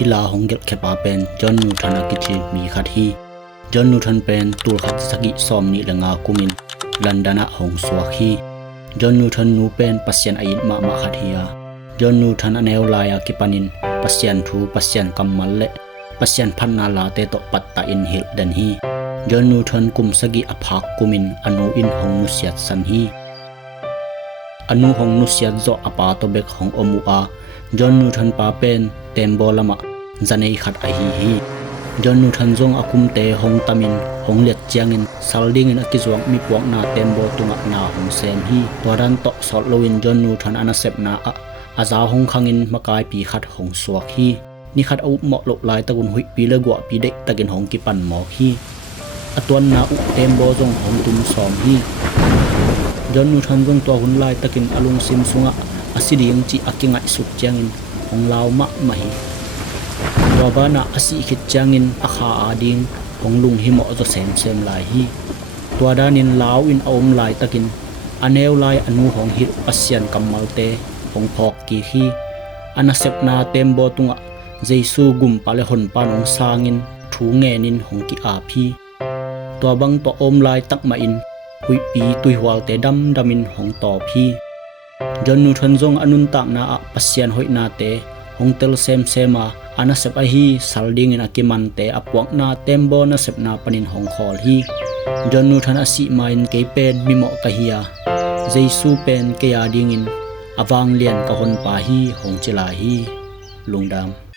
ฮิลาหงเกลเคปาเป็นจอนนูทันกิจิมีขัดฮีจอนนูทันเป็นตูลขัดสกิซอมนิละงากุมินลันดานะหงสวกฮีจอนนูทันนูเป็นปัสยันอายินมาขัดฮียจอนนูทันอเนวลายากิปานินปัสยันทูปัสยันกัมมัลเลปัสยันพันนาลาเตโตปัตตาอินฮิลดันฮีจอนนูทันกุมสกิอภักกุมินอนูอินหงนุสยัดสันฮีอนูหงนุสยัดโจอปาโตเบกหงอมูอาจอนนูทันปาเป็นเต็มโบลามะจันเอขัดอฮีฮีจอนนูทันจงอากุมเตหงตามินหงเลียดเจียงินสัลดิงินอกิจวงมีปวกนาเต็มโบตุงะนาหงเซมฮีตัวดันโตสอดโลวินจอนนูทันอนาเซปนาอาซาหงคังินมากายปีขัดหงสวกฮีนี่ขัดอุเหมาะโลลายตะกุนหุยปีเลกัวปีเด็กตะกินหงกิปันหมอกฮีอตวนนาอุเต็มโบจงหงตุมสอมฮีจอนนูทันจงตัวหุนลายตะกินอลุงซิมสุงะอสิดิยงจีอากิงะสุดเจียงินหงลาวมะมะฮีตัวบานะอสิขิดเจียงินอาคาอาดิงหงลุงหิมอจะเซมเซมลายฮีตัวดานินลาวอินอมลายตะกินอเนวลายอนูหงฮิตปัสยันกัมมัลเตหงพอกกีฮีอนาเซปนาเต็มโบตุงะเจซูกุมปาเลหนปานองซางินทูเงนินหงกิอาพีตัวบังตัวอมลายตักมาอินหุยปีตุยหวาลเตดัมดามินหงต่อพีจอนนูทันจงอนุนตักนาปัสยันหอยนาเตหงเตลเซมเซมาอานาเซปอฮีสัลดิงินอากิมันเตอปวกนาเต็มโบนาเซปนาปนินหงคอลฮีจอนนูทันอสิมาอินเกเป็นมิโมกะฮียเจซูเป็นเกียดิงินอวางเลียนกะหนปาฮีหงจิลาฮีลุงดาม